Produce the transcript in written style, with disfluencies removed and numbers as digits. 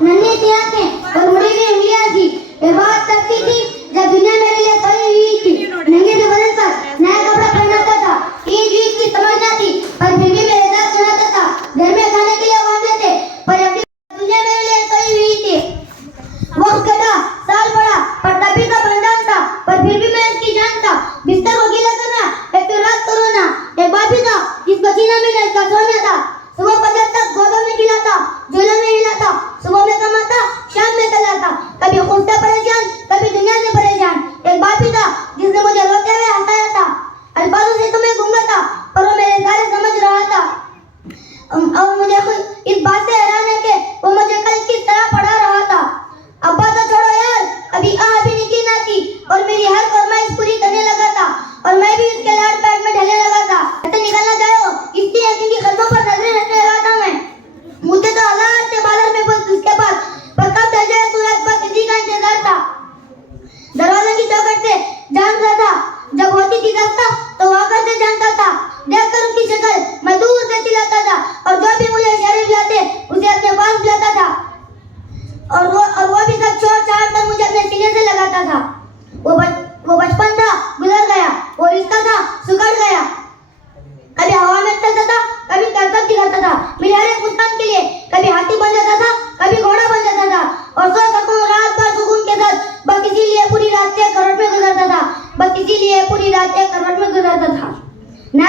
नन्ही सी आंखें और मुड़ी हुई उंगलियां थी। ये बात तब की थी जब दुनिया मेरे लिए सोई हुई थी। नंगे से बदन पर नया कपड़ा पहनाता था। ईद वीद की समझ ना थी पर फिर भी मेरे साथ सुनाता था। घर में खाने के लिए वादे थे पर अब दुनिया मेरे लिए सोई हुई थी। वक्त कटा, साल पड़ा पर तभी का बंधन था पर फिर भी मैं इसकी जान था। बिस्तर को गीला करना, एक तो रात को रोना। एक बात भी था जिसको जीना मिले इसका सोना था। सुबह फजर तक गोदों में खिलाता, झोला में हिलाता। सुबह में कमाता, शाम में कलाता। कभी खुद से परेशान, कभी दुनिया से परेशान। एक बात भी था जिसने मुझे रोते हुए हंसाया था। अल्फाजों से तो मैं गूंगा था पर वो मेरे सारे समझ रहा था। और मुझे खुद इस बात से हैरान है कि वो मुझे कल किस तरह पढ़ा रहा था। अब्बा तो छोड़ो यार, अभी अभी निकली ना थी और मेरी हर फरमाइश पूरी करने लगा था और मैं भी उसके लाड पैड में ढलने लगा था। ऐसे निकलना चाहो इसलिए यकीन की कदमों पर नजरें रखने लगा था मैं। मुझे तो अल्लाह से बादल में बस उसके पास पर कब ढल जाए सूरज पर किसी का इंतजार था। दरवाजे की चौखट से जान रहा था जब होती थी रास्ता तो आकर से जानता था। देखकर उसकी शक्ल मैं दूर से चिल्लाता था और जो भी मुझे इशारे बुलाते उसे अपने पास बुलाता था और वो भी सब छोड़ छाड़ कर मुझे अपने सीने से लगाता था। वो बचपन था गुजर गया, वो रिश्ता था सुखड़ गया। कभी हवा में चलता था, कभी करतब दिखाता था मेरे हर एक मुस्कान के लिए। कभी हाथी बन जाता था, कभी घोड़ा बन जाता था और सो सकूं रात भर सुकून के साथ। बस इसीलिए पूरी रात एक करवट में गुजरता था, बस इसीलिए पूरी रात एक करवट में गुजरता था। ना